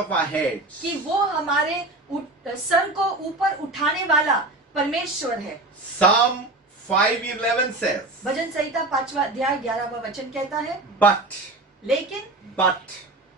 of our heads. कि वो हमारे सर को ऊपर उठाने वाला परमेश्वर है। Psalm 5:11 says, भजन संहिता 5वां अध्याय 11वां वचन कहता है, but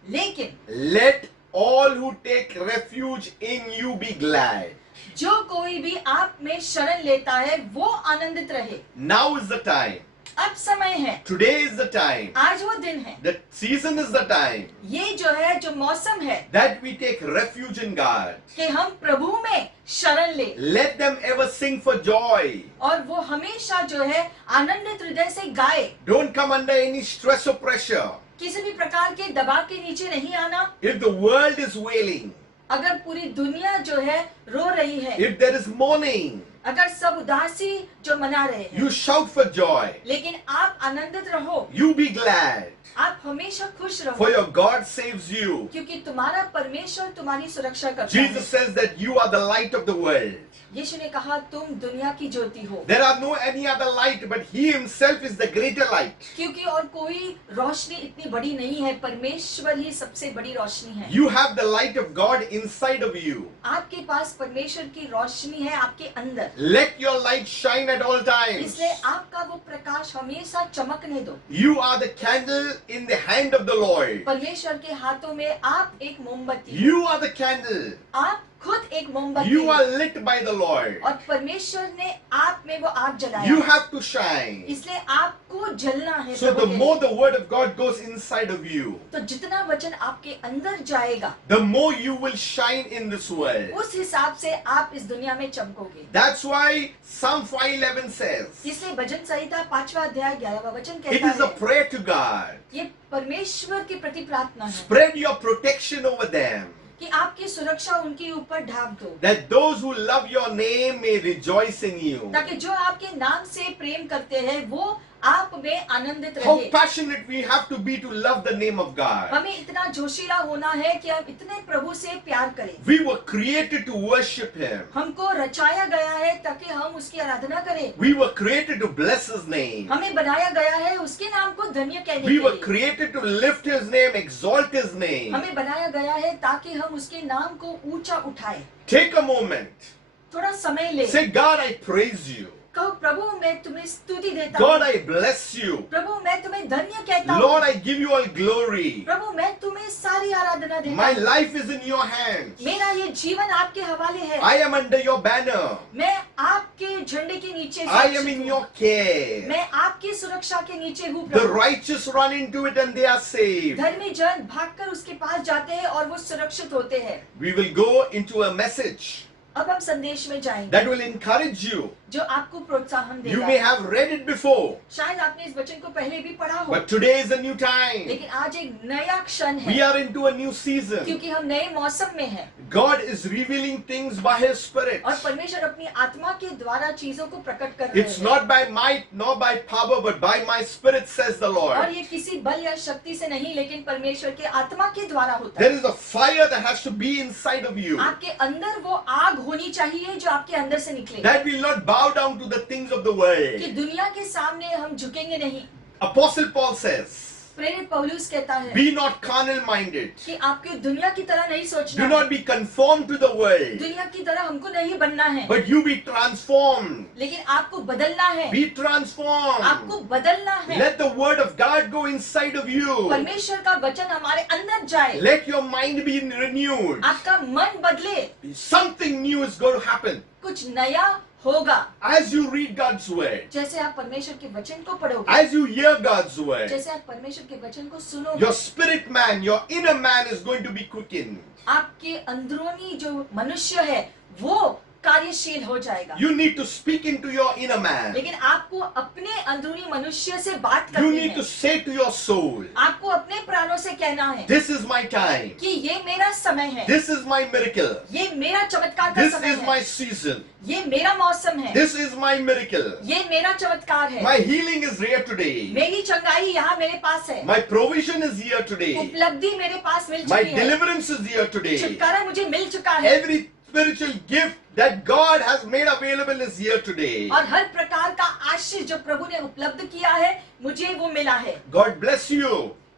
लेकिन let all who take refuge in you be glad. जो कोई भी आप में शरण लेता है वो आनंदित रहे। Now is the time. अब समय है, Today is the time. आज वो दिन है, The season is the time ये जो है जो मौसम है that we take refuge in God. कि हम प्रभु में शरण ले Let them ever sing for joy. और वो हमेशा जो है आनंदित हृदय से गाए। Don't come under any stress or pressure. किसी भी प्रकार के दबाव के नीचे नहीं आना। If the world is wailing, अगर पूरी दुनिया जो है रो रही है, if there is mourning, अगर सब उदासी जो मना रहे हैं, you shout for joy. लेकिन आप आनंदित रहो, You be glad, आप हमेशा खुश रहो, for your God saves you. क्योंकि तुम्हारा परमेश्वर तुम्हारी सुरक्षा करता Jesus है। says that you are the light of the world. यीशु ने कहा तुम दुनिया की ज्योति हो, There are no any other light, but He Himself is the greater light. क्योंकि और कोई रोशनी इतनी बड़ी नहीं है, परमेश्वर ही सबसे बड़ी रोशनी है। You have the light of God inside of you. आपके पास परमेश्वर की रोशनी है आपके अंदर, Let your light shine at all times. इसलिए आपका वो प्रकाश हमेशा चमकने दो। You are the candle in the hand of the Lord. परमेश्वर के हाथों में आप एक मोमबत्ती, You are the candle. आप खुद एक मोमबत्ती You हो। are lit by the Lord. और परमेश्वर ने आप में वो आग जलाया, You have to shine. इसलिए आपको जलना है। So प्रभु the के more लिए। the word of God goes inside of you, तो जितना वचन आपके अंदर जाएगा the more you will shine in this world. उस हिसाब से आप इस दुनिया में चमकोगे। That's why Psalm 5:11 says, इसलिए भजन संहिता 5वां अध्याय 11वां वचन it कहता is a है, prayer to God. ये परमेश्वर की प्रति प्रार्थना है Spread your protection over them, कि आपकी सुरक्षा उनके ऊपर ढांप दो, that those who love your name may rejoice in you. ताकि जो आपके नाम से प्रेम करते हैं वो आप में आनंदित How रहे। passionate we have to be to love the name of God. हमें इतना जोशीला होना है कि हम इतने प्रभु से प्यार करें। We were created to worship Him. हमको रचाया गया है ताकि हम उसकी आराधना करें। We were created to bless His name. हमें बनाया गया है उसके नाम को धन्य कहने We के were लिए। created to lift His name, exalt His name. हमें बनाया गया है ताकि हम उसके नाम को ऊंचा उठाएं। Take a moment. थोड़ा समय ले, Say, God, I praise you. कहो प्रभु मैं तुम्हें स्तुति देता God, हूँ, I bless you. प्रभु मैं तुम्हें धन्य कहता Lord, हूँ, I give you all glory. प्रभु मैं तुम्हें सारी आराधना देता My हूँ। life is in your hands. मेरा ये जीवन आपके हवाले है। I am under your banner. मैं आपके झंडे के नीचे I am सुरक्षित in हूँ। your care. मैं आपकी सुरक्षा के नीचे हूँ The Prabhu. righteous run into it and they are saved. धर्मी जन भागकर उसके पास जाते हैं और वो सुरक्षित होते हैं। We will go into a message अब हम संदेश में जाएंगे that will encourage you. जो आपको प्रोत्साहन You देगा। may have read it before, शायद आपने इस वचन को पहले भी पढ़ा हो, but today is a new time. लेकिन आज एक नया क्षण We है are into a new season. क्योंकि हम नए मौसम में हैं God is revealing things by His Spirit. और परमेश्वर अपनी आत्मा के द्वारा चीजों को प्रकट कर रहे It's हैं। not by might nor by power, but by my Spirit, says the और Lord. ये किसी बल या शक्ति से नहीं, लेकिन परमेश्वर के आत्मा के द्वारा होता There है। is a fire that has to be inside of you आपके अंदर वो आग होनी चाहिए जो आपके अंदर से निकले, that will not bow down to the things of the कि world. दुनिया के सामने हम झुकेंगे नहीं। Apostle Paul says, प्रेरित पौलुस कहता है be not carnal minded. कि आपको दुनिया की तरह नहीं सोचना Do है, not be conformed to the world, दुनिया की तरह हमको नहीं बनना है, but you be transformed. लेकिन आपको बदलना है, Be transformed. आपको बदलना है। Let the word of God go inside of you. परमेश्वर का वचन हमारे अंदर जाए, Let your mind be renewed. आपका मन बदले, Something new is going to happen. कुछ नया होगा। As you read God's word, जैसे आप परमेश्वर के वचन को पढ़ोगे, as you hear God's word, जैसे आप परमेश्वर के वचन को सुनोगे, your spirit man, your inner man is going to be quickened. आपके अंदरूनी जो मनुष्य है वो कार्यशील हो जाएगा। You need to speak into your inner man. लेकिन आपको अपने अंदरूनी मनुष्य से बात You करनी need to है। say to your soul, आपको अपने प्राणों से कहना है this is my time. कि ये मेरा समय है, This is my miracle. ये मेरा चमत्कार का This समय is my है, season. ये मेरा मौसम है, This is my miracle. ये मेरा चमत्कार है, My healing is here today. मेरी चंगाई यहाँ मेरे पास है, My provision is here today. उपलब्धि मेरे पास मिल My चुकी है, deliverance is here today. छुटकारा मुझे मिल चुका है, Every spiritual gift that God has made available is here today. और हर प्रकार का आशीष जो प्रभु ने उपलब्ध किया है मुझे वो मिला है। God bless you.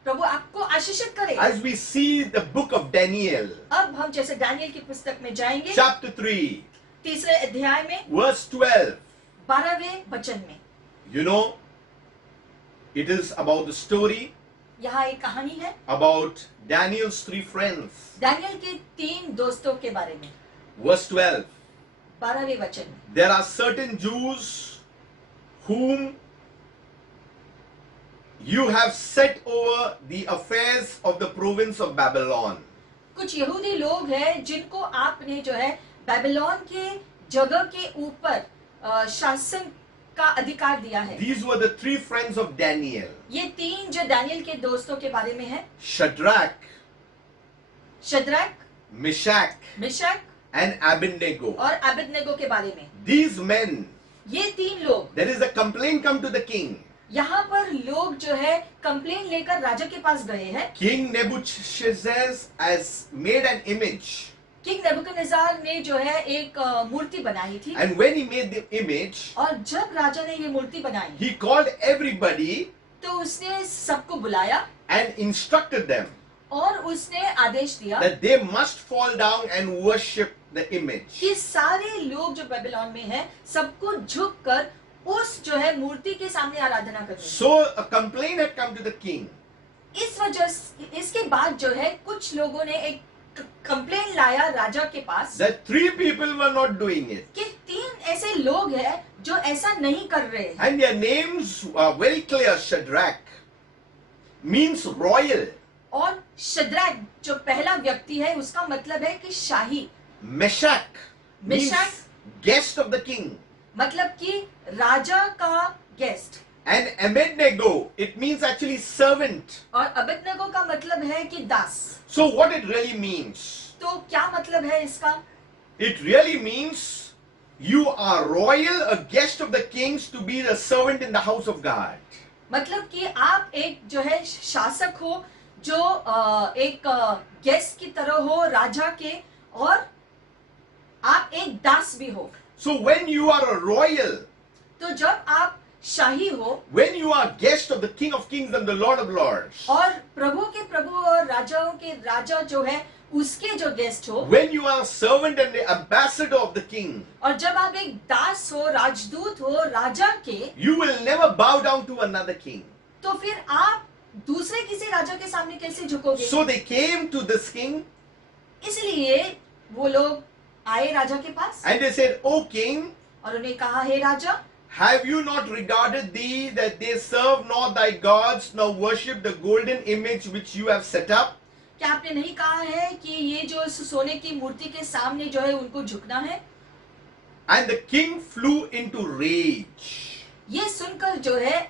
प्रभु आपको आशीषित करे। As we see the book of Daniel, अब हम जैसे दानियल की पुस्तक में जाएंगे, chapter 3, तीसरे अध्याय में verse 12. 12वें वचन में, You know, it is about the story यहाँ एक कहानी है about Daniel's 3 friends. दानियल के 3 दोस्तों के बारे में। Verse 12. 12वें वचन में, There are certain Jews whom you have set over the affairs of the province of Babylon. कुछ यहूदी लोग हैं जिनको आपने जो है बेबीलोन के जगह के ऊपर शासन का अधिकार दिया है। These were the 3 friends of Daniel. ये 3 जो दानियल के दोस्तों के बारे में है, Shadrach, Shadrach, Meshach, मिशक and Abednego. और अबेदनगो के बारे में। These men, ये 3 लोग, there is a complaint come to the king. यहाँ पर लोग जो है कंप्लेन लेकर राजा के पास गए हैं। King Nebuchadnezzar has made an image. King Nebuchadnezzar ने जो है एक मूर्ति बनाई थी, And when he made the image, और जब राजा ने ये मूर्ति बनाई he called everybody तो उसने सबको बुलाया and instructed them और उसने आदेश दिया that they must fall down and worship the image. कि सारे लोग जो बेबीलोन में हैं सबको झुककर उस जो है मूर्ति के सामने आराधना करनी। So a complaint had come to the king. इस वजह इसके बाद जो है कुछ लोगों ने एक कंप्लेन लाया राजा के पास That 3 people were not doing it. कि 3 ऐसे लोग हैं जो ऐसा नहीं कर रहे हैं। And their names are very clear. Shadrach means royal. और शद्रक जो पहला व्यक्ति है उसका मतलब है कि शाही, Meshach means Meshach. guest of the king. मतलब कि राजा का guest. And Abednego, it means actually servant. और अबेदनगो का मतलब है कि दास। So what it really means? तो क्या मतलब है इसका? It really means you are royal, a guest of the kings, to be the servant in the house of God. मतलब कि आप एक जो है शासक हो जो एक गेस्ट की तरह हो राजा के, और आप एक दास भी हो। So when you are a royal, तो जब आप शाही हो, when you are guest of the King of Kings and the Lord of Lords, और प्रभु के प्रभु और राजाओं के राजा जो है उसके जो गेस्ट हो, when you are servant and the ambassador of the king, और जब आप एक दास हो, राजदूत हो राजा के, you will never bow down to another king. तो फिर आप दूसरे किसी राजा के सामने कैसे झुकोगे? So they came to this king इसलिए वो लोग आए राजा के पास and they said, O king, और उन्हें कहा, हे राजा, have you not regarded thee that they serve not thy gods, nor worship the golden image which you have set up? क्या आपने नहीं कहा है कि ये जो सोने की मूर्ति के सामने जो है उनको झुकना है? And the king flew into rage. ये सुनकर जो है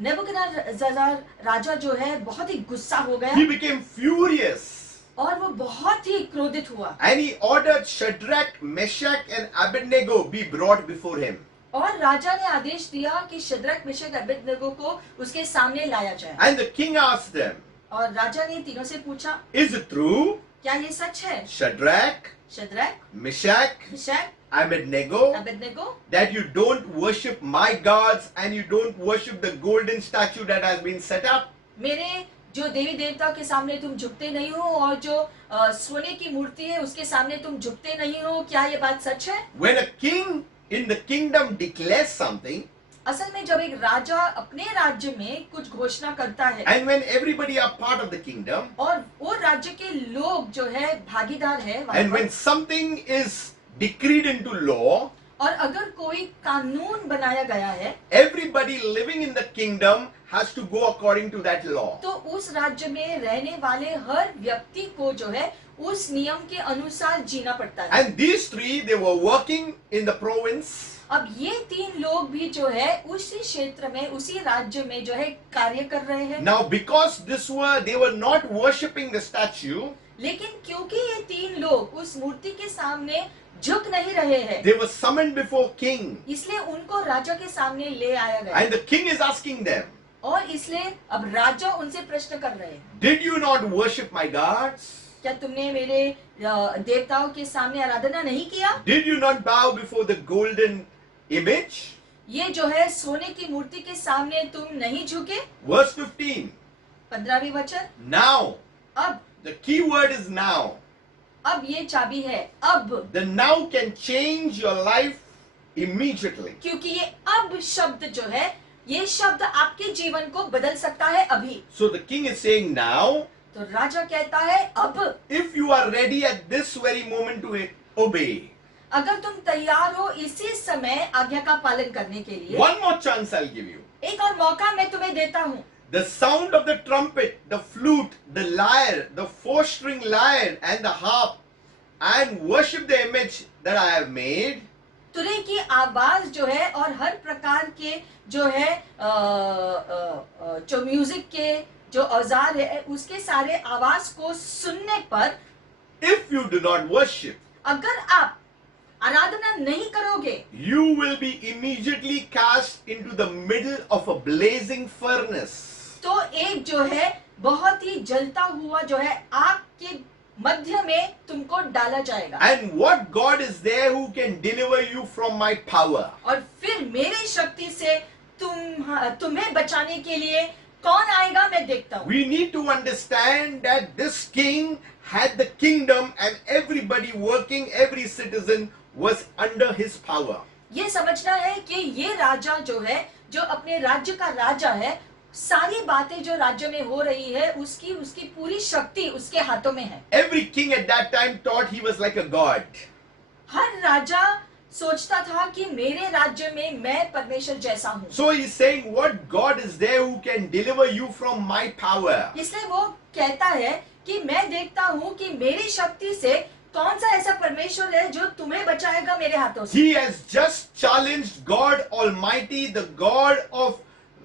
नेबुकदनेस्सर राजा जो है बहुत ही गुस्सा हो गया He became furious. और वो बहुत ही क्रोधित हुआ, And he ordered Shadrach, Meshach and Abednego be brought before him. और राजा ने आदेश दिया कि शद्रक, मिशक, अबेदनगो को उसके सामने लाया जाए। And the king asked them, और राजा ने तीनों से पूछा, is it true, क्या ये सच है Shadrach, Shadrach, Meshach, मिशक, Abednego, Abednego, that you don't worship my gods and you don't worship the golden statue that has been set up? मेरे जो देवी देवता के सामने तुम झुकते नहीं हो और जो सोने की मूर्ति है उसके सामने तुम झुकते नहीं हो, क्या ये बात सच है? When a king in the kingdom declares something, असल में जब एक राजा अपने राज्य में कुछ घोषणा करता है and when everybody are part of the kingdom, और वो राज्य के लोग जो है भागीदार है वहाँ and when पर, something is decreed into law, और अगर कोई कानून बनाया गया है everybody living in the kingdom has to go according to that law. तो उस राज्य में रहने वाले हर व्यक्ति को जो है उस नियम के अनुसार जीना पड़ता है। And these 3, they were working in the province. अब ये 3 लोग भी जो है उसी क्षेत्र में उसी राज्य में जो है कार्य कर रहे हैं। Now because they were not worshipping the statue, लेकिन क्योंकि ये 3 लोग उस मूर्ति के सामने झुक नहीं रहे हैं, they were summoned before king. इसलिए उनको राजा के सामने ले आया गया। And the king is asking them, और इसलिए अब राजा उनसे प्रश्न कर रहे हैं, did you not worship my gods? क्या तुमने मेरे देवताओं के सामने आराधना नहीं किया? Did you not bow before the golden image? ये जो है सोने की मूर्ति के सामने तुम नहीं झुके? Verse 15. 15वीं वचन, Now. अब The key word is now. अब ये चाबी है, अब, The now can change your life immediately. क्योंकि ये अब शब्द जो है, ये शब्द आपके जीवन को बदल सकता है अभी। So the king is saying now, तो राजा कहता है अब, if you are ready at this very moment to obey, अगर तुम तैयार हो इसी समय आज्ञा का पालन करने के लिए, one more chance I'll give you. एक और मौका मैं तुम्हें देता हूँ। The sound of the trumpet, the flute, the lyre, the four-string lyre and the harp, and worship the image that I have made. तुरही की आवाज जो है और हर प्रकार के जो है जो म्यूजिक के जो औजार है उसके सारे आवाज को सुनने पर, If you do not worship, अगर आप आराधना नहीं करोगे, you will be immediately cast into the middle of a blazing furnace. तो एक जो है बहुत ही जलता हुआ जो है आग के मध्य में तुमको डाला जाएगा। And what God is there who can deliver you from my power? और फिर मेरी शक्ति से तुम्हें बचाने के लिए कौन आएगा मैं देखता हूँ। We need to understand that this king had the kingdom and everybody working, every citizen was under his power. ये समझना है कि ये राजा जो है, जो अपने राज्य का राजा है, सारी बातें जो राज्य में हो रही है उसकी पूरी शक्ति उसके हाथों में है। Every king at that time thought he was like a god. हर राजा सोचता था कि मेरे राज्य में मैं परमेश्वर जैसा हूँ। So he's saying, what God is there who can deliver you from my power? इसलिए वो कहता है कि मैं देखता हूँ कि मेरी शक्ति से कौन सा ऐसा परमेश्वर है जो तुम्हें बचाएगा मेरे हाथों से। He has just challenged God Almighty, the God of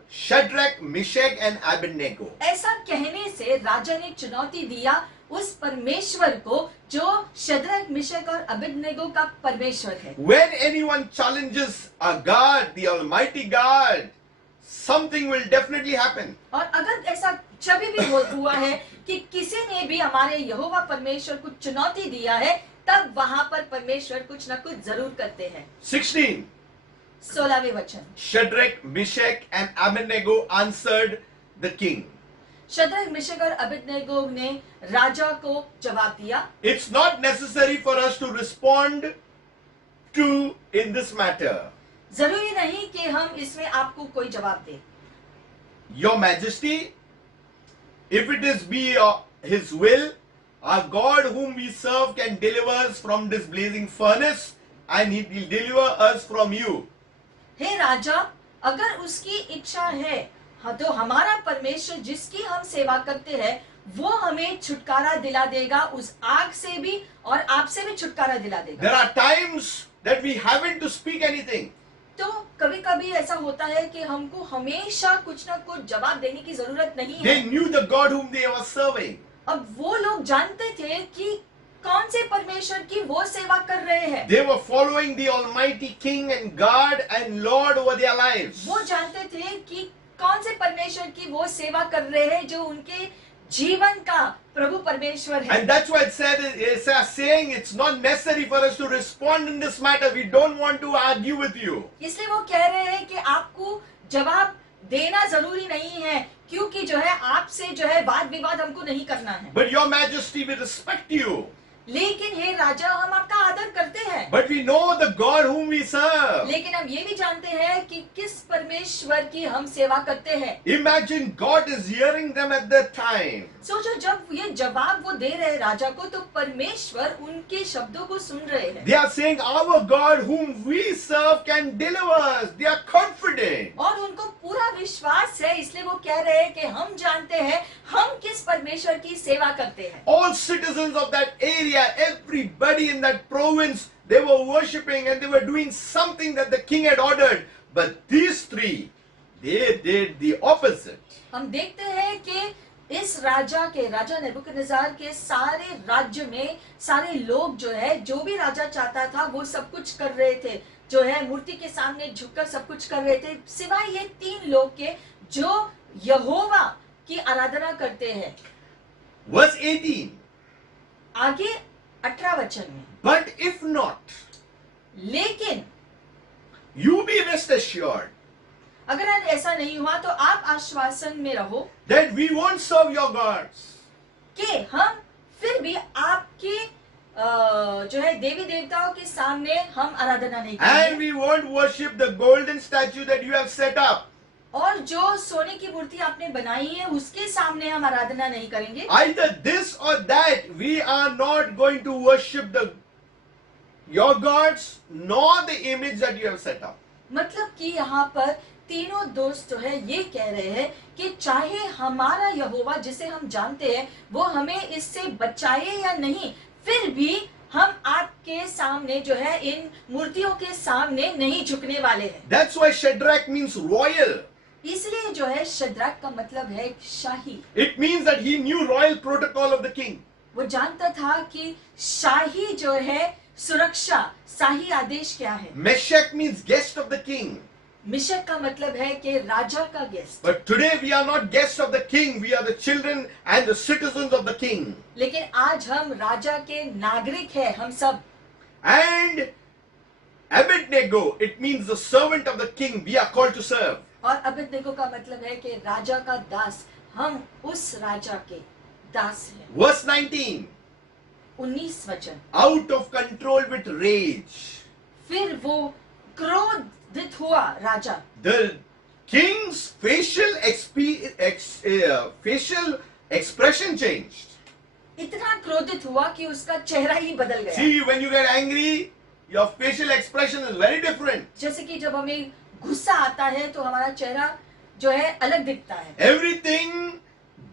Shadrach, Meshach and Abednego. ऐसा कहने से राजा ने चुनौती दिया उस परमेश्वर को जो शद्रक, मिशक और अबेदनेगो का परमेश्वर है। When anyone challenges a God, the Almighty God, something will definitely happen. और अगर ऐसा जब भी हुआ है कि किसी ने भी हमारे यहोवा परमेश्वर को चुनौती दिया है, तब वहां पर परमेश्वर कुछ न कुछ जरूर करते हैं। 16. 16वें वचन, Shadrach, Meshach and Abednego answered the king. Shadrach, Meshach और अबेदनेगो ने राजा को जवाब दिया, It's not necessary for us to respond to in this matter. जरूरी नहीं कि हम इसमें आपको कोई जवाब दे। Your Majesty, if it is be His will, our God whom we serve can deliver us from this blazing furnace, and He will deliver us from you. हे राजा, अगर उसकी इच्छा है, हाँ, तो हमारा परमेश्वर जिसकी हम सेवा करते हैं वो हमें छुटकारा दिला देगा, उस आग से भी और आपसे भी छुटकारा दिला देगा। There are times that we haven't to speak anything. तो कभी कभी ऐसा होता है कि हमको हमेशा कुछ ना कुछ जवाब देने की जरूरत नहीं है। They knew the God whom they were serving. अब वो लोग जानते थे कि कौन से परमेश्वर की वो सेवा कर रहे हैं। They were following the Almighty King and God and Lord over their lives. वो जानते थे कि कौन से परमेश्वर की वो सेवा कर रहे हैं जो उनके जीवन का प्रभु परमेश्वर है। And that's why it's saying it's not necessary for us to respond in this matter. We don't want to argue with you. इसलिए वो कह रहे हैं कि आपको जवाब देना जरूरी नहीं है, क्योंकि जो है आपसे जो है वाद विवाद हमको नहीं करना है। But Your Majesty, we respect you. लेकिन हे राजा, हम आपका आदर करते हैं। But we know the God whom we serve. लेकिन हम ये भी जानते हैं कि किस परमेश्वर की हम सेवा करते हैं। Imagine God is hearing them at that time. सोचो, जब ये जवाब वो दे रहे राजा को, तो परमेश्वर उनके शब्दों को सुन रहे हैं। They are saying our God whom we serve can deliver us. They are confident. और उनको पूरा विश्वास है, इसलिए वो कह रहे हैं कि हम जानते हैं हम किस परमेश्वर की सेवा करते हैं। All citizens of that area, everybody in that province, they were worshipping and they were doing something that the king had ordered. But these three, they did the opposite. हम देखते हैं कि इस राजा नेबुकदनेस्सर के सारे राज्य में सारे लोग जो है, जो भी राजा चाहता था वो सब कुछ कर रहे थे, जो है मूर्ति के सामने झुककर सब कुछ कर रहे थे, सिवाय ये 3 लोग के जो यहोवा की आराधना करते हैं। Verse 18. आगे 18 वचन में, But if not, लेकिन you be rest assured अगर ऐसा नहीं हुआ तो आप आश्वासन में रहो that we won't serve your gods. कि हम फिर भी आपके जो है देवी देवताओं के सामने हम आराधना नहीं And करेंगे we won't worship the golden statue that you have set up. और जो सोने की मूर्ति आपने बनाई है उसके सामने हम आराधना नहीं करेंगे Either this or that, we are not going to worship your gods nor the image that you have set up. मतलब कि यहाँ पर तीनों दोस्त जो है ये कह रहे हैं कि चाहे हमारा यहोवा जिसे हम जानते हैं वो हमें इससे बचाए या नहीं फिर भी हम आपके सामने जो है इन मूर्तियों के सामने नहीं झुकने वाले हैं That's why Shadrach means royal. इसलिए जो है शद्रक का मतलब है शाही It means that he knew royal protocol of the king. वो जानता था कि शाही जो है सुरक्षा शाही आदेश क्या है Meshach means guest of the king. मिशक का मतलब है कि राजा का guest But today we are not guests of the king, we are the children and the citizens of the king. लेकिन आज हम राजा के नागरिक हैं हम सब And Abednego, it means the servant of the king, we are called to serve. और Abednego का मतलब है कि राजा का दास हम उस राजा के दास हैं Verse 19, 19 वचन out of control with rage. फिर वो क्रोधित हुआ राजा The king's facial expression changed. इतना क्रोधित हुआ कि उसका चेहरा ही बदल गया See, when you get angry, your facial expression is very different. जैसे कि जब हमें गुस्सा आता है तो हमारा चेहरा जो है अलग दिखता है Everything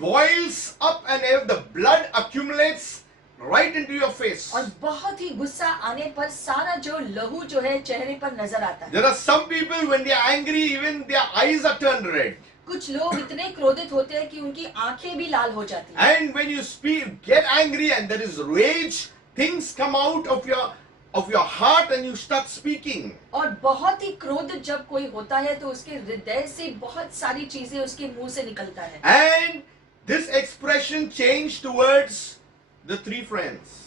boils up and the blood accumulates right into your face. और बहुत ही गुस्सा आने पर सारा जो लहू जो है चेहरे पर नजर आता है There are some people when they are angry, even their eyes are turned red. कुछ लोग इतने क्रोधित होते हैं कि उनकी आंखें भी लाल हो जाती हैं And when you get angry and there is rage, things come out of your heart and you start speaking. और बहुत ही क्रोधित जब कोई होता है तो उसके हृदय से बहुत सारी चीजें उसके मुंह से निकलता है And this expression changed towards the three friends.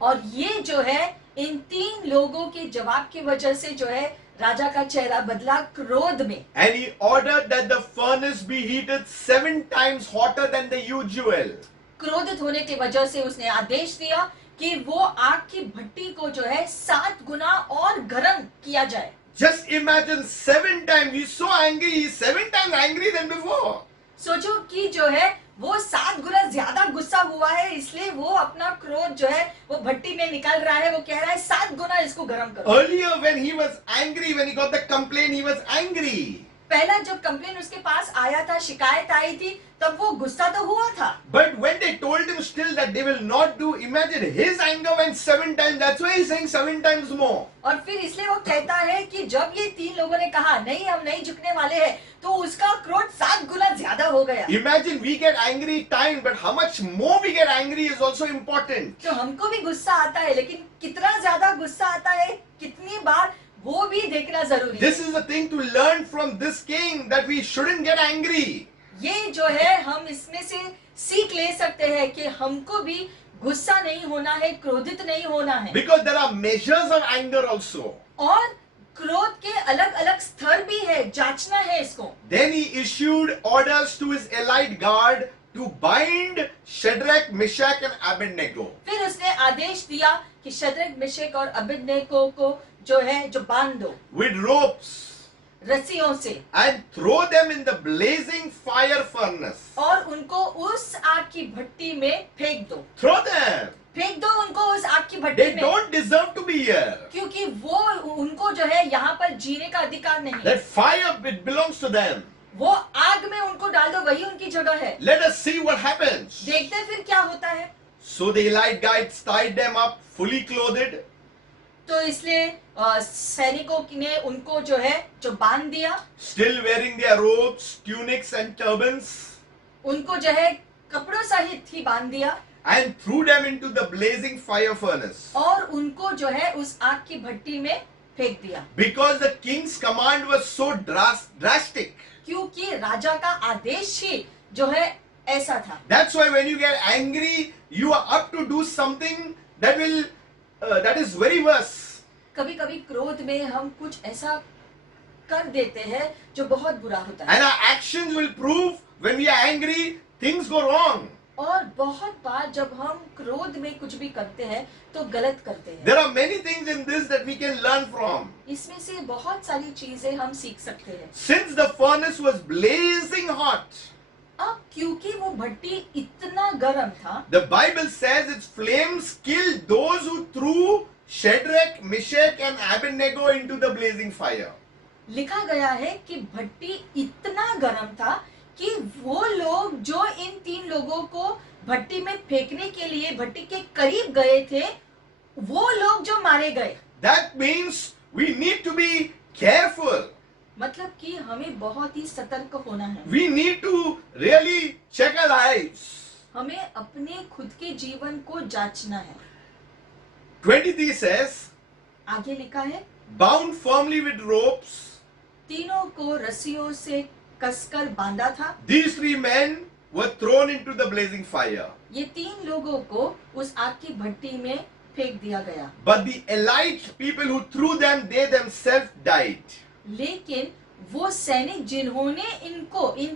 और ये जो है इन 3 लोगों के जवाब की वजह से जो है राजा का चेहरा बदला क्रोध में And he ordered that the furnace be heated 7 times hotter than the usual. क्रोधित होने की वजह से उसने आदेश दिया कि वो आग की भट्टी को जो है 7 गुना और गर्म किया जाए Just imagine 7 times. He's so angry. He's 7 times angry than before. सोचो कि जो है वो 7 गुना ज्यादा गुस्सा हुआ है इसलिए वो अपना क्रोध जो है वो भट्टी में निकाल रहा है वो कह रहा है 7 गुना इसको गर्म करो Earlier, when he was angry, when he got the complaint, he was angry. पहला जब कंप्लेन उसके पास आया था शिकायत आई थी तब वो गुस्सा तो हुआ था But when they told him still that they will not do, imagine his anger went 7 times. That's why he's saying 7 times more. और फिर इसलिए वो कहता है कि जब ये 3 लोगों ने कहा नहीं हम नहीं झुकने वाले हैं तो उसका क्रोध 7 गुना ज्यादा हो गया Imagine we get angry times, but how much more we get angry is also important. तो हमको भी गुस्सा आता है लेकिन कितना ज्यादा गुस्सा आता है कितनी बार वो भी देखना जरूरी है This is the thing to learn from this king, that we shouldn't get angry. ये जो है हम इसमें से सीख ले सकते हैं कि हमको भी गुस्सा नहीं होना है क्रोधित नहीं होना है Because there are measures of anger also. और क्रोध के अलग अलग स्तर भी है जांचना है इसको Then he issued orders to his elite guard to bind Shadrach, Meshach and Abednego. फिर उसने आदेश दिया कि शद्रक मिशक और अबेदनेगो को जो है जो बांध दो With ropes रस्सियों से and throw them in the blazing fire furnace. और उनको उस आग की भट्टी में फेंक दो Throw them. फेंक दो उनको उस आग की भट्टी They में don't deserve to be here. क्योंकि वो उनको जो है यहाँ पर जीने का अधिकार नहीं है That fire, it belongs to them. वो आग में उनको डाल दो वही उनकी जगह है Let us see what happens. देखते हैं फिर क्या होता है So the elite guides tied them up, fully clothed. तो इसलिए सैनिकों ने उनको जो है जो बांध दिया Still wearing their robes, tunics and turbans. उनको जो है कपड़ों सहित ही बांध दिया And threw them into the blazing fire furnace. और उनको जो है उस आग की भट्टी में फेंक दिया Because the king's command was so drastic. क्योंकि राजा का आदेश ही जो है ऐसा था That's why when you get angry, you are up to do something that is very worse. कभी कभी क्रोध में हम कुछ ऐसा कर देते हैं जो बहुत बुरा होता है। And our actions will prove when we are angry, things go wrong. और बहुत बार जब हम क्रोध में कुछ भी करते हैं तो गलत करते हैं। There are many things in this that we can learn from. इसमें से बहुत सारी चीजें हम सीख सकते हैं। Since the furnace was blazing hot, अब क्योंकि वो भट्टी इतना गर्म था, the Bible says its flames killed those who threw Shadrach, Meshach and Abednego into the blazing fire. लिखा गया है कि भट्टी इतना गर्म था कि वो लोग जो इन 3 लोगों को भट्टी में फेंकने के लिए भट्टी के करीब गए थे, वो लोग जो मारे गए। That means we need to be careful. मतलब कि हमें बहुत ही सतर्क होना है। We need to really check our lives. हमें अपने खुद के जीवन को जांचना है। 23 says, आगे लिखा है, bound firmly with ropes, तीनों को रस्सियों से कसकर बांधा था। these 3 men were thrown into the blazing fire. ये 3 लोगों को उस आग की भट्टी में फेंक दिया गया। But the elite people who threw them, they themselves died. लेकिन वो सैनिक जिन्होंने इन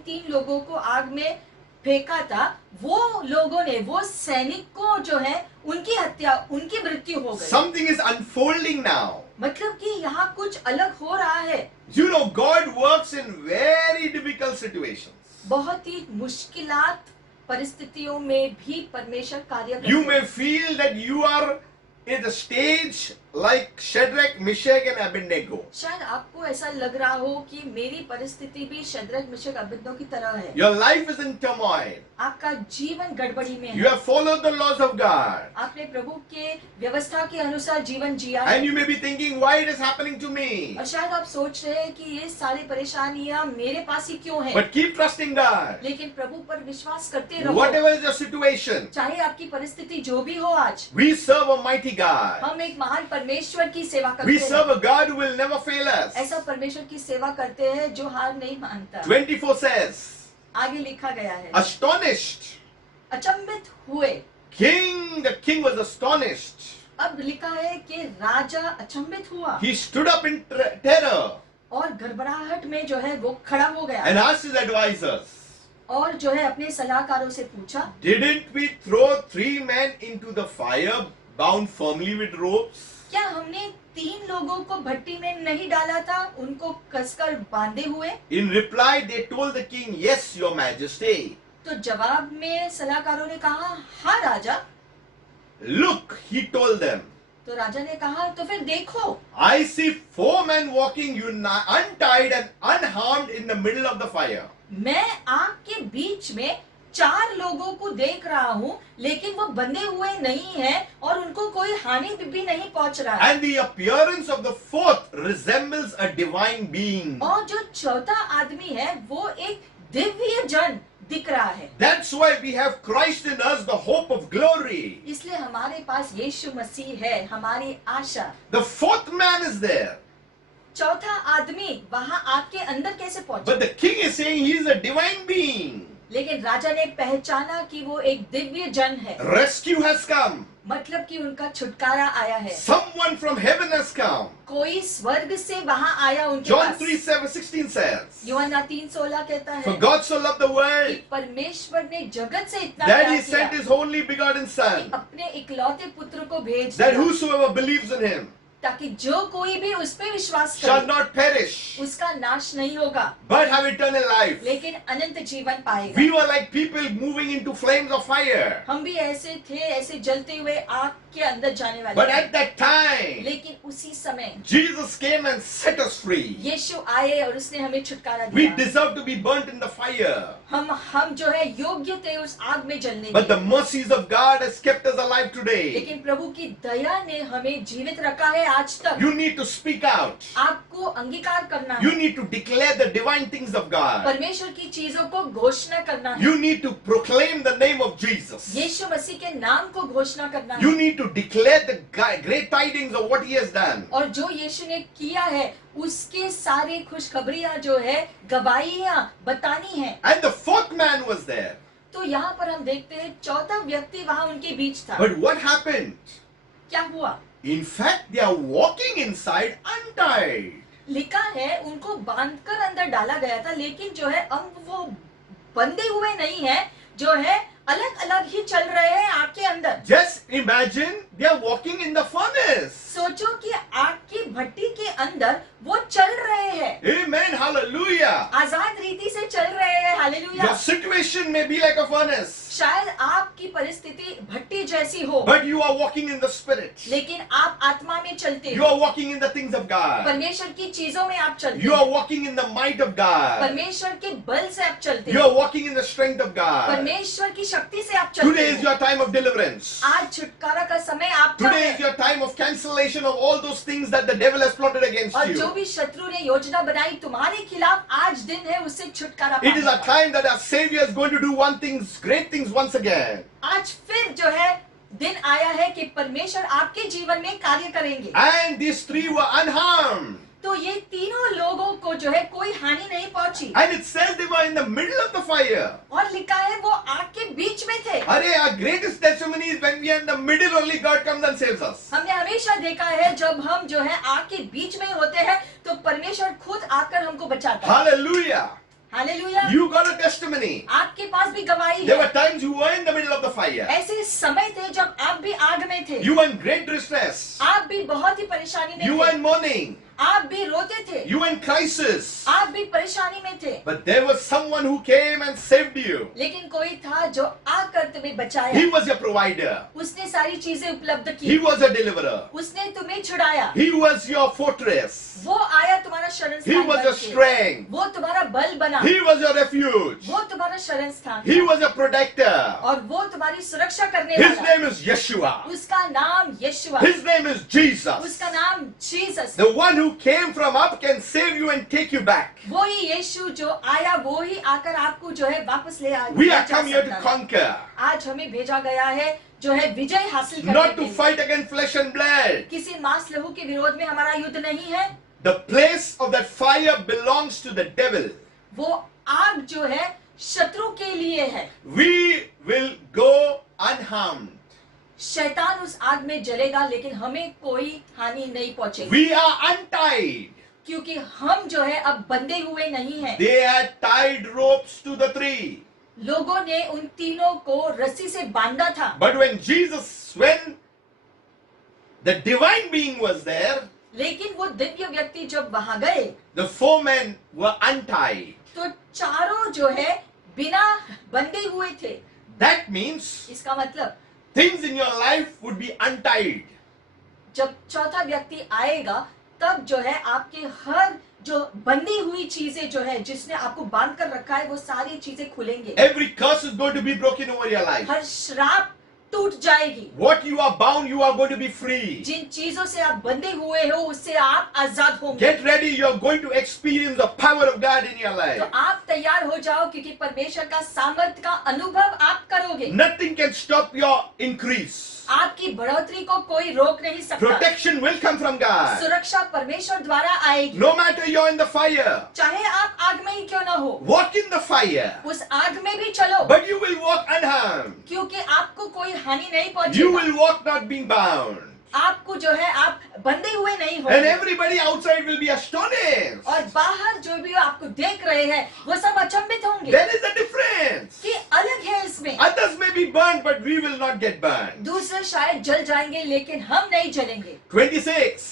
3 लोगों को आग में फेंका था, वो लोगों ने, वो सैनिक को जो है उनकी मृत्यु हो गई। Something is unfolding now. मतलब कि यहाँ कुछ अलग हो रहा है। You know, God works in very difficult situations. बहुत ही मुश्किलात परिस्थितियों में भी परमेश्वर कार्य करते You हैं। may feel that you are in the stage like Shadrach, Meshach and Abednego. शायद आपको ऐसा लग रहा हो कि मेरी परिस्थिति भी शद्रक, मिशक, अबेदnego की तरह है। Your life is in turmoil. आपका जीवन गड़बड़ी में You है। have followed the laws of God. आपने प्रभु के व्यवस्था के अनुसार जीवन जिया है। And you may be thinking, why it is happening to me? और शायद आप सोच रहे हैं कि ये सारी परेशानियां मेरे पास ही क्यों है। But keep trusting God. लेकिन प्रभु पर विश्वास करते रहो। Whatever is your situation, चाहे आपकी परिस्थिति जो भी हो आज, we serve a mighty God. हम एक महान परमेश्वर की सेवा करते We हैं। serve a God who will never fail us. ऐसा परमेश्वर की सेवा करते हैं जो हार नहीं मानता। 24 says, आगे लिखा गया है, astonished. अचंभित हुए। The king was astonished. अब लिखा है कि राजा अचंभित हुआ He stood up in terror और घबराहट में जो है वो खड़ा हो गया and asked his advisors, और जो है अपने सलाहकारों से पूछा, didn't we throw 3 men into the fire bound firmly with ropes? क्या हमने 3 लोगों को भट्टी में नहीं डाला था, उनको कसकर बांधे हुए? In reply, they told the king, yes, your majesty. तो जवाब में सलाहकारों ने कहा, हाँ राजा। Look, he told them, तो राजा ने कहा, तो फिर देखो, I see 4 men walking untied and unharmed in the middle of the fire. मैं आग के बीच में 4 लोगों को देख रहा हूँ, लेकिन वो बंधे हुए नहीं हैं और उनको कोई हानि भी नहीं पहुंच रहा है। And the appearance of the 4th resembles a divine being. और जो चौथा आदमी है वो एक दिव्य जन दिख रहा है। That's why we have Christ in us, the hope of glory. इसलिए हमारे पास यीशु मसीह है, हमारी आशा। The 4th man is there. चौथा आदमी वहां आग के अंदर कैसे पहुंचा? But the king is saying he is a divine being. लेकिन राजा ने पहचाना कि वो एक दिव्य जन है। Rescue has come. मतलब कि उनका छुटकारा आया है। Someone from heaven has come. कोई स्वर्ग से वहां आया उनके John पास। 3:16 says, यूहन्ना 3:16 कहता for है God so loved the कि world परमेश्वर ने जगत से इतना that प्यार he sent किया his only begotten कि son, अपने इकलौते पुत्र को भेज that दिया, whosoever believes in him ताकि जो कोई भी उस पे विश्वास shall करे not perish, उसका नाश नहीं होगा, but have eternal life. लेकिन अनंत जीवन पाएगा। We were like people moving into flames of fire. हम भी ऐसे थे, ऐसे जलते हुए आग के अंदर जाने वाले But थे। at that time, लेकिन उसी समय Jesus came and set us free. यीशु आए और उसने हमें छुटकारा We दिया। deserve to be burnt in the fire. हम जो है योग्य थे उस आग में जलने But के। the mercies of God has kept us alive today. लेकिन प्रभु की दया ने हमें जीवित रखा है आज तक। You need to speak out. आपको अंगीकार करना You है, need to declare the divine things of God. परमेश्वर की चीजों को घोषणा करना है, You need to proclaim the name of Jesus. यीशु मसीह के नाम को घोषणा करना You है, need to declare the great tidings of what he has done. और जो यीशु ने किया है उसके सारे खुशखबरियां जो है गवाहियां बतानी है। And the 4th man was there. तो यहाँ पर हम देखते हैं चौथा व्यक्ति वहां उनके बीच था। But what happened? क्या हुआ? In fact, they are walking inside untied. लिखा है उनको बांधकर अंदर डाला गया था, लेकिन जो है अब वो बंधे हुए नहीं है, जो है अलग अलग ही चल रहे हैं आग के अंदर। Just imagine they are walking in the furnace. सोचो कि आग की भट्टी के अंदर वो चल रहे हैं, Amen. Hallelujah. आजाद रीति से चल रहे हैं। Hallelujah. Your situation may be like a furnace, शायद आपकी परिस्थिति भट्टी जैसी हो, but you are walking in the Spirit. लेकिन आप आत्मा में चलते You हो, are walking in the things of God. परमेश्वर की चीजों में आप चलते You हो, are walking in the might of God. परमेश्वर के बल से आप चलते You हो, are walking in the strength of God. परमेश्वर की शक्ति से आप चलते Today is हो। your time of deliverance. आज छुटकारा का समय आपका Today is है, your time of cancellation of all those things that the devil has plotted against और जो you. भी शत्रु ने योजना बनाई तुम्हारे खिलाफ, आज दिन है उससे छुटकारा It is पाने a का। time that our Savior is going to do great things once again. आज फिर जो है दिन आया है कि परमेश्वर आपके जीवन में कार्य करेंगे। And these three were unharmed. तो ये तीनों लोगों को जो है कोई हानि नहीं पहुंची, And it says they were in the middle of the fire. और लिखा है वो आग के बीच में थे। Arey, our greatest testimony is when we are in the middle, only God comes and saves us. हमने हमेशा देखा है जब हम जो है आग के बीच में होते हैं तो परमेश्वर खुद आकर हमको बचाता है। Hallelujah. Hallelujah. You got a testimony. आपके पास भी गवाही There है। were times you were in the middle of the fire. ऐसे समय थे जब आप भी आग में थे, You were in great distress. आप भी बहुत ही परेशानी में You were थे, in mourning. आप भी रोते थे, You were in crisis. आप भी परेशानी में थे, But there was someone who came and saved you. लेकिन कोई था जो आकर तुम्हें बचाया। He was your provider. उसने सारी चीजें उपलब्ध He की, was a deliverer. उसने तुम्हें छुड़ाया, He was your fortress. वो आया तुम्हारा शरण He स्थान was your बनके। strength. वो तुम्हारा बल बना, He was your refuge. वो तुम्हारा शरण स्थान He था, was your protector. और वो तुम्हारी सुरक्षा करने His वाला। name is Yeshua. उसका नाम यीशु, His name is Jesus. उसका नाम Jesus. The one who came from up can save you and take you back. वो ही यीशु जो आया, वो ही आकर आपको जो है वापस ले आया। We are come here to conquer, आज हमें भेजा गया है जो है विजय हासिल करने not के to लिए। fight against flesh and blood. किसी मांस लहू के विरोध में हमारा युद्ध नहीं है। The place of that fire belongs to the devil. वो आग जो है शत्रु के लिए है। We will go unharmed. शैतान उस आग में जलेगा, लेकिन हमें कोई हानि नहीं पहुंचेगी, We are untied. क्योंकि हम जो है अब बंधे हुए नहीं हैं। They had tied ropes to the tree. लोगों ने उन तीनों को रस्सी से बांधा था, But when the divine being was there, लेकिन वो दिव्य व्यक्ति जब वहां गए the four men were untied. तो चारों जो है बिना बंधे हुए थे। That means इसका मतलब things in your life would be untied. जब चौथा व्यक्ति आएगा तब जो है आपके हर जो बंधी हुई चीजें जो है जिसने आपको बांध कर रखा है वो सारी चीजें खुलेंगे। Every curse is going to be broken over your life. हर श्राप टूट जाएगी। What you are bound, you are going to be free. जिन चीजों से आप बंधे हुए हो उससे आप आजाद होंगे। Get ready, you are going to experience the power of God in your तो life. आप तैयार हो जाओ, क्योंकि परमेश्वर का सामर्थ्य का अनुभव आप करोगे। Nothing can stop your increase. आपकी बढ़ोतरी को कोई रोक नहीं सकता। Protection will come from God. सुरक्षा परमेश्वर द्वारा आएगी। No matter you're in the fire, चाहे आप आग में ही क्यों ना हो, walk in the fire. उस आग में भी चलो, But you will walk unharmed. क्योंकि आपको कोई हानि नहीं You पहुंचेगी। will walk not being bound. आपको जो है आप बंधे हुए नहीं And होंगे, everybody outside will be astonished. और बाहर जो भी आपको देख रहे हैं वो सब अचंभित होंगे There is a difference. कि अलग है इसमें। Others may be burned, but we will not get burned. दूसरे शायद जल जाएंगे लेकिन हम नहीं जलेंगे। 26.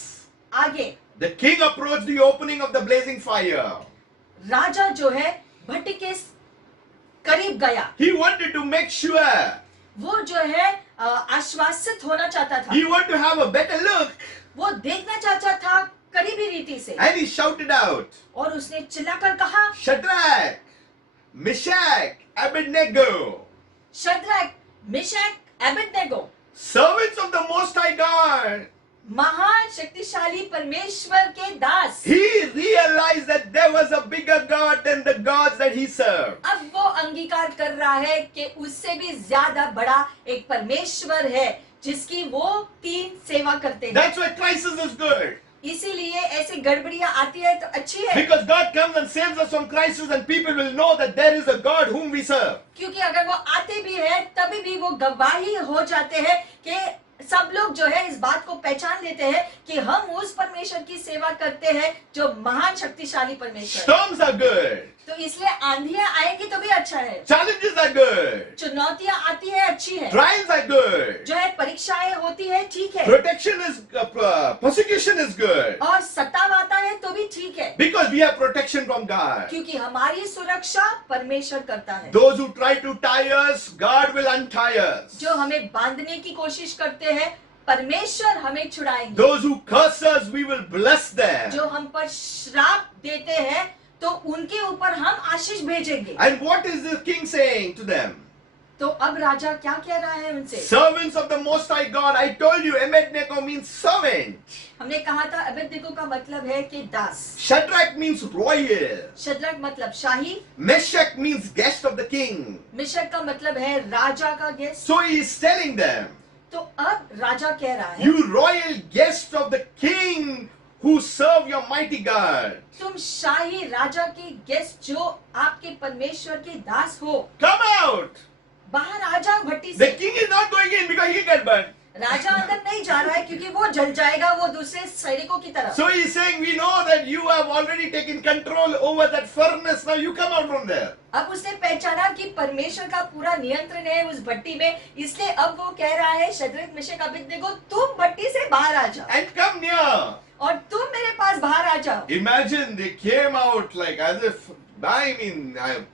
आगे The king approached the opening of the blazing fire. राजा जो है भट्टी के करीब गया। He wanted to make sure. वो जो है आश्वासित होना चाहता था, He wanted to have a better look. वो देखना चाहता था करीबी रीति से, And he shouted out, और उसने चिल्लाकर कहा, Shadrach, Meshach, Abednego, Shadrach, Meshach, Abednego, servants of the Most High God. महान शक्तिशाली परमेश्वर के दास। He realized that there was a bigger God than the gods that he served. अब वो अंगीकार कर रहा है कि उससे भी ज्यादा बड़ा एक परमेश्वर है जिसकी वो तीन सेवा करते हैं। That's why crisis is good. इसीलिए ऐसी गड़बड़ियां आती है तो अच्छी है, Because God comes and saves us from crisis, and people will know that there is a God whom we serve. क्योंकि अगर वो आते भी है तभी भी वो गवाही हो जाते हैं कि सब लोग जो है इस बात को पहचान लेते हैं कि हम उस परमेश्वर की सेवा करते हैं जो महान शक्तिशाली परमेश्वर है। Storms are good. तो इसलिए आंधियां आएंगी तो भी अच्छा है, Challenges are good. चुनौतियां आती है अच्छी है, Trials are good. जो है परीक्षाएं होती है ठीक है, Protection is, persecution is good. और सताव आता है तो भी ठीक है, Because we have protection from God. क्योंकि हमारी सुरक्षा परमेश्वर करता है। Those who try to tie us, God will untie us. जो हमें बांधने की कोशिश करते हैं, परमेश्वर हमें छुड़ाएंगे। Those who curse us, we will bless them. जो हम पर श्राप देते हैं तो उनके ऊपर हम आशीष भेजेंगे। And what is the king saying to them? तो अब राजा क्या कह रहा है उनसे? Servants of the Most High God. I told you, Abednego means servant. हमने कहा था अबेदnego का मतलब है कि दास, Shadrach means royal. शद्रक मतलब शाही, Meshach means guest of the king. मिशक का मतलब है राजा का guest. So he is telling them, तो अब राजा कह रहा है, you royal guests of the king who serve your mighty God, तुम शाही राजा के गेस्ट जो आपके परमेश्वर के दास हो, come out. बाहर आ जाओ भट्टी The से। king is not going in because he get burned. राजा अंदर नहीं जा रहा है क्योंकि वो जल जाएगा, वो दूसरे सैनिकों की तरफ। So he is saying, we know that you have already taken control over that furnace. Now you come out from there. अब उसने पहचाना कि परमेश्वर का पूरा नियंत्रण है उस भट्टी में, इसलिए अब वो कह रहा है शद्रक मेशक अबेदnego तुम भट्टी से बाहर आ जाओ And come near. और तुम मेरे पास बाहर आ जाओ। Imagine they came out like as if,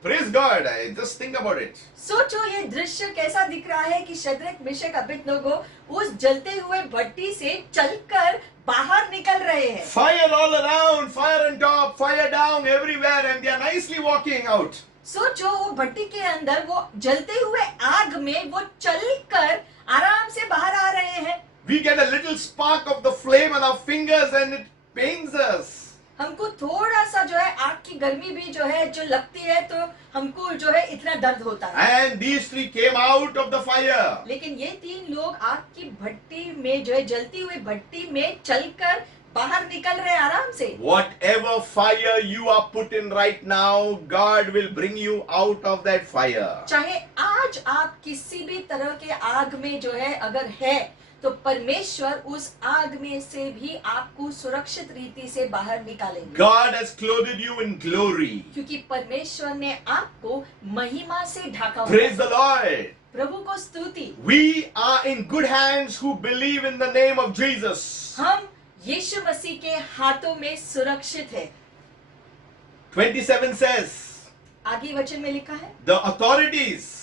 praise God. Just think about it. सोचो ये दृश्य कैसा दिख रहा है कि शद्रक मेशक अबेदnego उस जलते हुए भट्टी से चलकर बाहर निकल रहे हैं। Fire all around, fire on top, fire down everywhere, and they are nicely walking out. सोचो वो भट्टी के अंदर वो जलते हुए आग में वो चलकर आराम से बाहर आ रहे हैं। We get a little spark of the flame on our fingers and it pains us. हमको थोड़ा सा जो है आग की गर्मी भी जो है जो लगती है तो हमको जो है इतना दर्द होता है। And these three came out of the fire. लेकिन ये तीन लोग आग की भट्टी में जो है जलती हुई भट्टी में चलकर बाहर निकल रहे आराम से। Whatever fire you are put in right now, God will bring you out of that fire. चाहे आज आप किसी भी तरह के आग में जो है अगर है तो परमेश्वर उस आग में से भी आपको सुरक्षित रीति से बाहर निकालेंगे। God has clothed you in glory. क्योंकि परमेश्वर ने आपको महिमा से ढका हुआ Praise है। the Lord. प्रभु को स्तुति। We are in good hands who believe in the name of Jesus. हम यीशु मसीह के हाथों में सुरक्षित है। 27 says, आगे वचन में लिखा है, the authorities,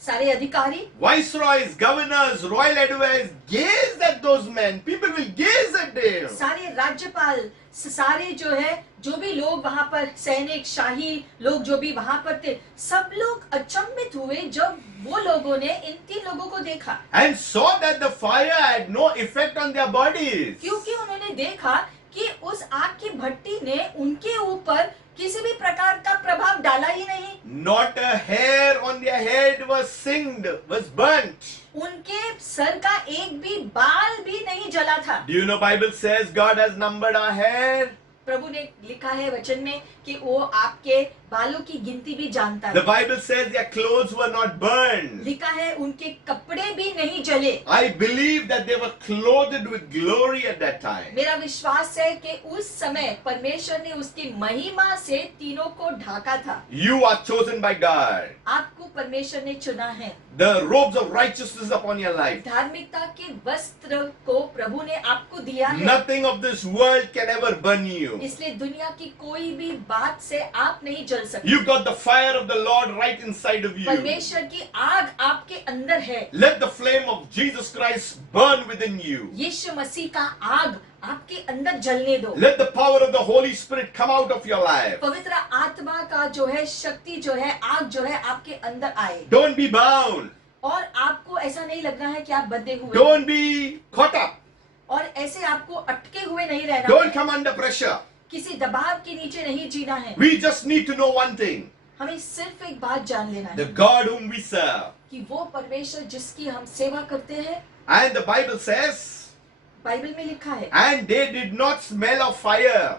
सारे अधिकारी, viceroys, governors, royal advisors gaze at those men. People will gaze at them. सारे राज्यपाल, सारे जो है जो भी लोग वहाँ पर सैनिक शाही लोग जो भी वहाँ पर थे, सब लोग अचंभित हुए जब वो लोगों ने इन तीन लोगों को देखा, And saw that the fire had no effect on their bodies. क्योंकि उन्होंने देखा कि उस आग की भट्टी ने उनके ऊपर किसी भी प्रकार का प्रभाव डाला ही नहीं। Not a hair on their head was singed, was burnt. उनके सर का एक भी बाल भी नहीं जला था। Do you know Bible says God has numbered our hair? प्रभु ने लिखा है वचन में कि वो आपके बालों की गिनती भी जानता The है। Bible says their clothes were not burned. लिखा है उनके कपड़े भी नहीं जले। I believe that they were clothed with glory at that time. मेरा विश्वास है कि उस समय परमेश्वर ने उसकी महिमा से तीनों को ढाका था। You are chosen by God. आपको परमेश्वर ने चुना है। The robes of righteousness upon your life. धार्मिकता के वस्त्र को प्रभु ने आपको दिया है। Nothing of this world can ever burn you. इसलिए दुनिया की कोई भी बात से आप नहीं जल सकते। You got the fire of the Lord right inside of you. परमेश्वर की आग आपके अंदर है। Let the flame of Jesus Christ burn within you. यीशु मसीह का आग आपके अंदर जलने दो। Let the power of the Holy Spirit come out of your life. पवित्र आत्मा का जो है शक्ति जो है आग जो है आपके अंदर आए Don't be bound. और आपको ऐसा नहीं लगना है कि आप बंधे हुए Don't be caught up. और ऐसे आपको अटके हुए नहीं रहना Don't है। come under pressure. किसी दबाव के नीचे नहीं जीना है। We just need to know one thing. हमें सिर्फ एक बात जान लेना The है God whom we serve. कि वो परमेश्वर जिसकी हम सेवा करते हैं, And the Bible says, Bible में लिखा है, and they did not smell of fire.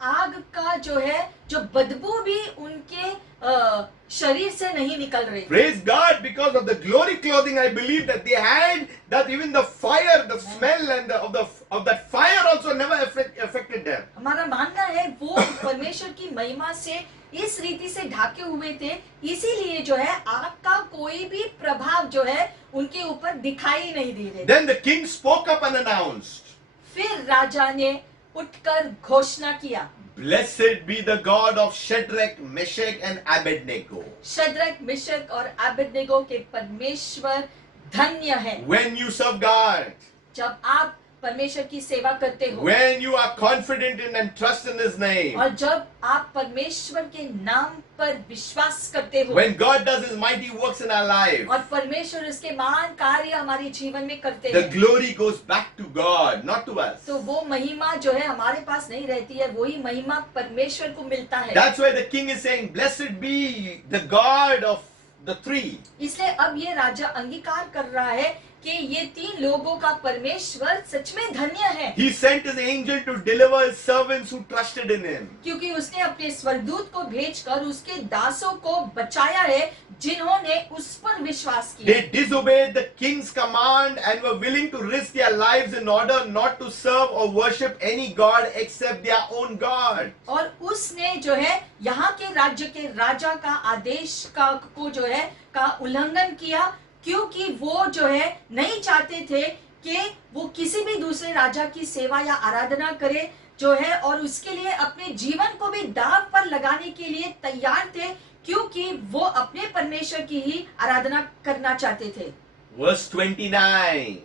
आग का जो है जो बदबू भी उनके शरीर से नहीं निकल रहे थे। Praise God, because of the glory clothing, I believe that they had, that even the fire, the smell and of that fire also never affected them. हमारा मानना है वो परमेश्वर की महिमा से इस रीति से ढाके हुए थे, इसीलिए जो है आग का कोई भी प्रभाव जो है उनके ऊपर दिखाई नहीं दे रहे। Then the king spoke up and announced, फिर राजा ने उठकर घोषणा किया, Blessed be the God of Shadrach, Meshach and Abednego. Shadrach, Meshach और अबेदनेगो के परमेश्वर धन्य है। When you serve God, जब आप परमेश्वर की सेवा करते हो when you are confident in and trust in His name, और जब आप परमेश्वर के नाम पर विश्वास करते हो when God does His mighty works in our life, और परमेश्वर उसके महान कार्य हमारे जीवन में करते the हैं, glory goes back to God, not to us. तो वो महिमा जो है हमारे पास नहीं रहती है, वही महिमा परमेश्वर को मिलता है। That's why the king is saying, Blessed be the God of the three. इसलिए अब ये राजा अंगीकार कर रहा है कि ये तीन लोगों का परमेश्वर सच में धन्य है, He sent His angel to deliver His servants who trusted in Him. क्योंकि उसने अपने स्वर्गदूत को भेजकर उसके दासों को बचाया है जिन्होंने उस पर विश्वास किया। They disobeyed the king's command and were willing to risk their lives in order not to serve or worship any god except their own God. और उसने जो है यहाँ के राज्य के राजा का आदेश को जो है का उल्लंघन किया, क्योंकि वो जो है नहीं चाहते थे कि वो किसी भी दूसरे राजा की सेवा या आराधना करे जो है, और उसके लिए अपने जीवन को भी दांव पर लगाने के लिए तैयार थे, क्योंकि वो अपने परमेश्वर की ही आराधना करना चाहते थे। Verse 29.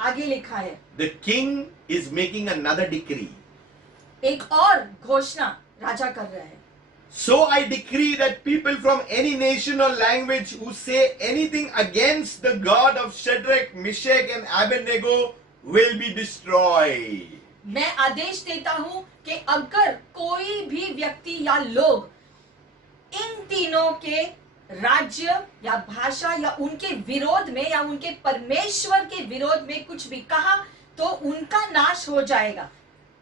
आगे लिखा है, The king is making another decree. एक और घोषणा राजा कर रहा है। So I decree that people from any nation or language who say anything against the God of Shadrach, Meshach and Abednego will be destroyed. मैं आदेश देता हूं कि अगर कोई भी व्यक्ति या लोग इन तीनों के राज्य या भाषा या उनके विरोध में या उनके परमेश्वर के विरोध में कुछ भी कहा तो उनका नाश हो जाएगा।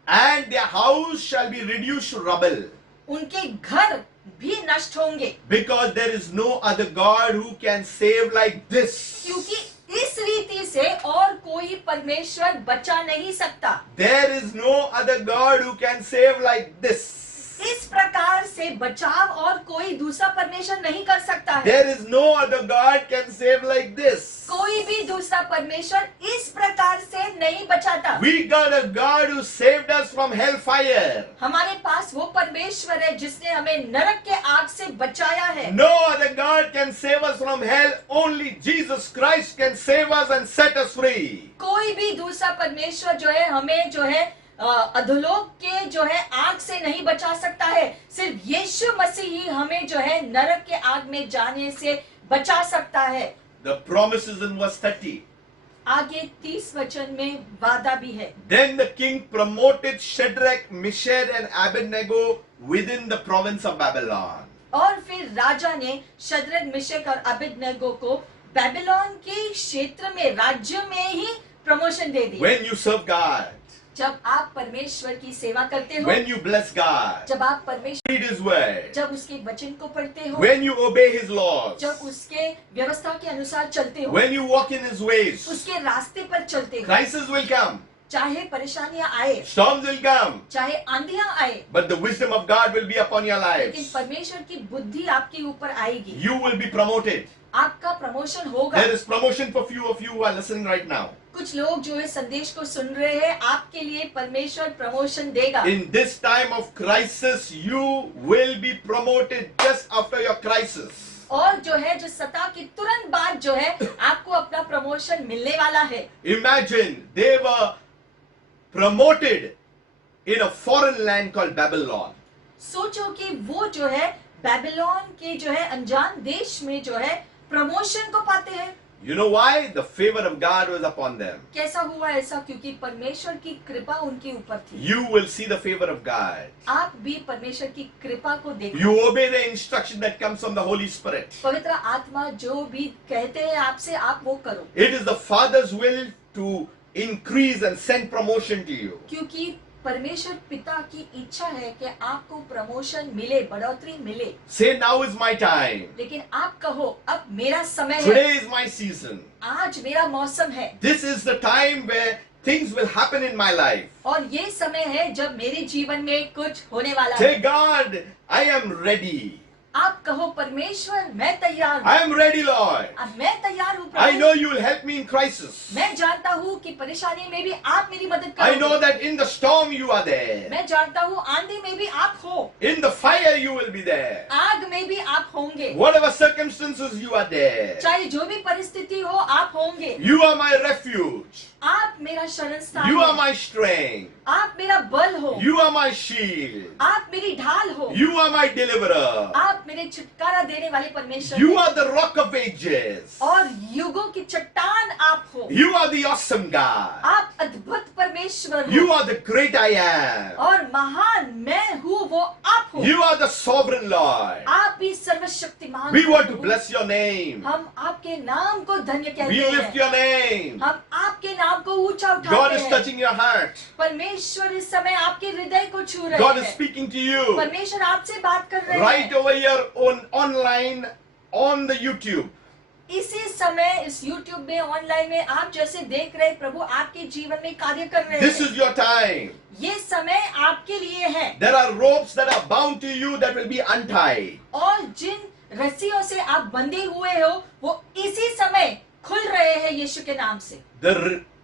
And their house shall be reduced to rubble. उनके घर भी नष्ट होंगे, Because there is no other God who can save like this. क्योंकि इस रीति से और कोई परमेश्वर बचा नहीं सकता। There is no other God who can save like this. इस प्रकार से बचाव और कोई दूसरा परमेश्वर नहीं कर सकता है। There is no other God can save like this. कोई भी दूसरा परमेश्वर इस प्रकार से नहीं बचाता। We got a God who saved us from hellfire. हमारे पास वो परमेश्वर है जिसने हमें नरक के आग से बचाया है। No other God can save us from hell. Only Jesus Christ can save us and set us free. कोई भी दूसरा परमेश्वर जो है हमें जो है अधोलोक के जो है आग से नहीं बचा सकता है। सिर्फ यीशु मसीह ही हमें जो है नरक के आग में जाने से बचा सकता है। The promises in verse 30. आगे 30 वचन में वादा भी है। Then the king promoted Shadrach, Meshach and Abednego within the province of Babylon. और फिर राजा ने शद्रक, मिशक और अबेदनेगो को बेबीलोन के क्षेत्र में राज्य में ही प्रमोशन दे दिया। When you serve God, जब आप परमेश्वर की सेवा करते हो, when you bless God, जब आप परमेश्वर read His word, जब उसके वचन को पढ़ते हो, when you obey His laws, जब उसके व्यवस्था के अनुसार चलते हो, when you walk in His ways, उसके रास्ते पर चलते हो, crises will come, चाहे परेशानियां आए, storms will come, चाहे आंधियां आए, but the wisdom of God will be upon your लेकिन lives. परमेश्वर की बुद्धि आपके ऊपर आएगी, You will be promoted. आपका प्रमोशन होगा। There is promotion for few of you who are listening right now. कुछ लोग जो है संदेश को सुन रहे हैं, आपके लिए परमेश्वर प्रमोशन देगा। In this time of crisis, you will be promoted just after your crisis. और जो है जो सता के तुरंत बाद जो है आपको अपना प्रमोशन मिलने वाला है। Imagine they were promoted in a foreign land called Babylon. सोचो कि वो जो है बेबीलोन के जो है अनजान देश में जो है प्रमोशन को पाते हैं। You know why? The favor of God was upon them. कैसा हुआ ऐसा? क्योंकि परमेश्वर की कृपा उनके ऊपर थी। You will see the favor of God. आप भी परमेश्वर की कृपा को देखो। You obey the instruction that comes from the Holy Spirit. पवित्र आत्मा जो भी कहते हैं आपसे, आप वो करो। It is the Father's will to increase and send promotion to you. क्योंकि परमेश्वर पिता की इच्छा है कि आपको प्रमोशन मिले, बढ़ोतरी मिले, Say, now is my time. लेकिन आप कहो अब मेरा समय है, Today is my season. आज मेरा मौसम है This is the time where things will happen in my life. और ये समय है जब मेरे जीवन में कुछ होने वाला Say, है। God, I am ready. आप कहो परमेश्वर मैं तैयार हूँ, I am ready, Lord. अब मैं तैयार हूँ I Prabhu. know you will help me in crisis. मैं जानता हूँ कि परेशानी में भी आप मेरी मदद I know करोगे। that in the storm you are there. मैं जानता हूँ आंधी में भी आप हो, In the fire you will be there. आग में भी आप होंगे, Whatever circumstances you are there. चाहे जो भी परिस्थिति हो आप होंगे। You are my refuge. आप मेरा शरण स्थान You हो, are my strength. आप मेरा बल हो, You are my shield. आप मेरी ढाल हो, You are my deliverer. आप मेरे छुटकारा देने वाले परमेश्वर You हैं। are the rock of ages. और युगों की चट्टान आप हो, You are the awesome God. आप अद्भुत परमेश्वर You हो are the great I am. और महान मैं हूँ वो आप हो। You are the sovereign Lord. आप ही सर्वशक्तिमान We want हो। to bless your name. हम आपके नाम को धन्य We कहते lift हैं, your name. हम आपके नाम को ऊंचा God उठाते is हैं। touching your heart. परमेश्वर इस समय आपके हृदय को छू रहे God is हैं। speaking to you. परमेश्वर आपसे बात कर रहे Right हैं। over here online on the YouTube. इसी समय इस YouTube में ऑनलाइन में आप जैसे देख रहे हैं, प्रभु आपके जीवन में कार्य कर रहे This हैं। is your time. ये समय आपके लिए है There are ropes that are bound to you that will be untied. और जिन रस्सियों से आप बंधे हुए हो वो इसी समय खुल रहे हैं यीशु के नाम से,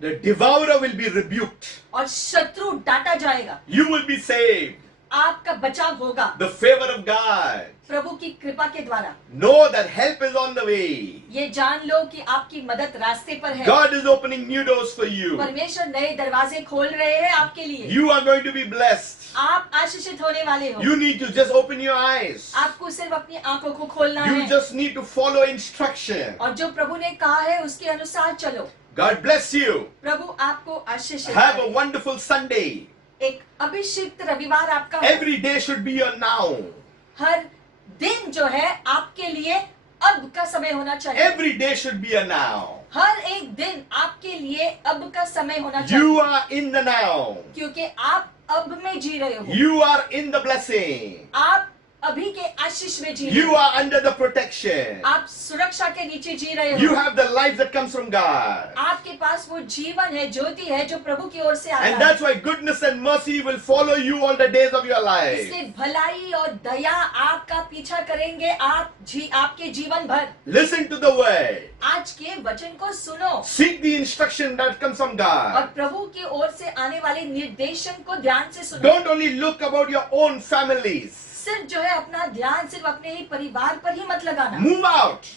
The devourer will be rebuked. और शत्रु डांटा जाएगा, You will be saved. आपका बचाव होगा The favor of God. प्रभु की कृपा के द्वारा। Know that help is on the way. ये जान लो कि आपकी मदद रास्ते पर है। God is opening new doors for you. परमेश्वर नए दरवाजे खोल रहे हैं आपके लिए। You are going to be blessed. आप आशीषित होने वाले हो। You need to just open your eyes. आपको सिर्फ अपनी आंखों को खोलना You है just need to follow instruction. और जो प्रभु ने कहा है उसके अनुसार चलो। God bless you. प्रभु आपको आशीषित Have a करे। wonderful Sunday. एक अभिषिक्त रविवार आपका हो। Every day should be your now. हर दिन जो है आपके लिए अब का समय होना चाहिए। Every day should be a now. हर एक दिन आपके लिए अब का समय होना You चाहिए, are in the now. क्योंकि आप अब में जी रहे हो। You are in the blessing. आप अभी के आशीष में जी रहे You हो। are under the protection. आप सुरक्षा के नीचे जी रहे You हो। have the life that comes from God. आपके पास वो जीवन है, ज्योति है जो प्रभु की ओर से आता And है। that's why goodness and mercy will follow you all the days of your life. इसलिए भलाई और दया आपका पीछा करेंगे आपके जीवन भर। Listen to the word. आज के वचन को सुनो Seek the instruction that comes from और God. प्रभु की ओर से आने वाले निर्देशन को ध्यान से सुनो। Don't only look about your own families. सिर्फ जो है अपना ध्यान सिर्फ अपने ही परिवार पर ही मत लगाना। Move out.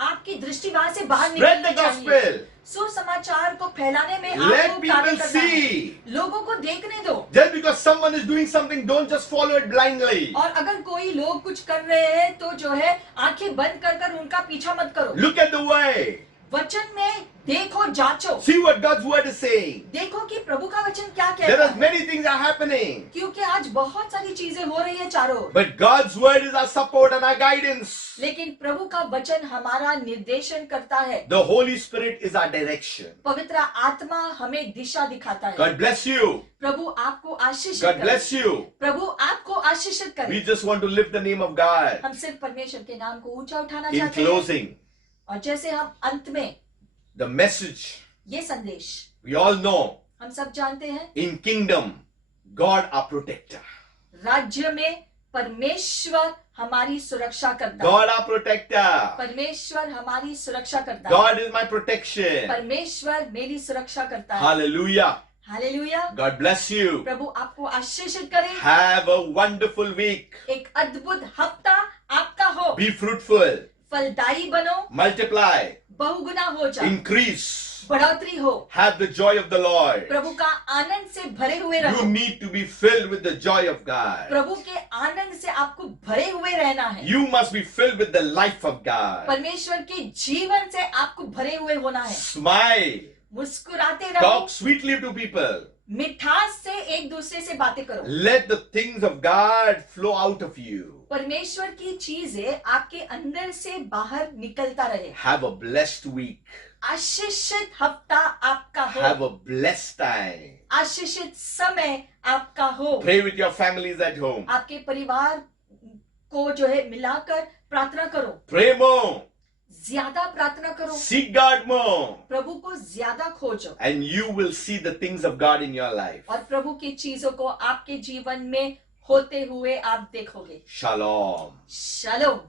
आपकी दृष्टि वहां से बाहर Spread निकलनी the चाहिए। gospel. सुसमाचार को फैलाने में Let आपको कार्य people करना है। see. लोगों को देखने दो। Just because someone is doing something, don't just follow it blindly. और अगर कोई लोग कुछ कर रहे हैं तो जो है आंखें बंद कर कर उनका पीछा मत करो। Look at the word. वचन में देखो, जांचो, See what God's word is saying. देखो कि प्रभु का वचन क्या There कहता are है, many things are happening. क्योंकि आज बहुत सारी चीजें हो रही है चारों ओर। But God's word is our support and our guidance. लेकिन प्रभु का वचन हमारा निर्देशन करता है। The Holy Spirit is our direction. पवित्र आत्मा हमें दिशा दिखाता है। God bless you. प्रभु आपको आशीषित God करे। bless you. प्रभु आपको आशीषित करे। We just want to lift the name of God. हम सिर्फ परमेश्वर के नाम को ऊंचा उठाना In चाहते हैं। closing, और जैसे हम अंत में the message ये संदेश we all know, हम सब जानते हैं, in kingdom, God our protector. राज्य में परमेश्वर हमारी सुरक्षा करता है। God our protector. परमेश्वर हमारी सुरक्षा करता है। God is my protection. परमेश्वर मेरी सुरक्षा करता है। Hallelujah. Hallelujah. God bless you. प्रभु आपको आशीषित करे। Have a wonderful week. एक अद्भुत हफ्ता आपका हो। Be fruitful. फलदायी बनो, Multiply. बहुगुना हो जाओ, Increase. बढ़ोतरी हो, Have the joy of the Lord. प्रभु का आनंद से भरे हुए You रहो। need to be filled with the joy of God. प्रभु के आनंद से आपको भरे हुए रहना है। You must be filled with the life of God. परमेश्वर के जीवन से आपको भरे हुए होना है। Smile. मुस्कुराते रहो, Talk sweetly to people. मिठास से एक दूसरे से बातें करो। Let the things of God flow out of you. परमेश्वर की चीजें आपके अंदर से बाहर निकलता रहे। Have a blessed week. आशीषित हफ्ता आपका हो, Have a blessed time. आशीषित समय आपका हो। Pray with your families at home. आपके परिवार को जो है मिलाकर प्रार्थना करो, Pray more. ज्यादा प्रार्थना करो, Seek God more. प्रभु को ज्यादा खोजो And you will see the things of God in your life. और प्रभु की चीजों को आपके जीवन में होते हुए आप देखोगे। Shalom. शालोम।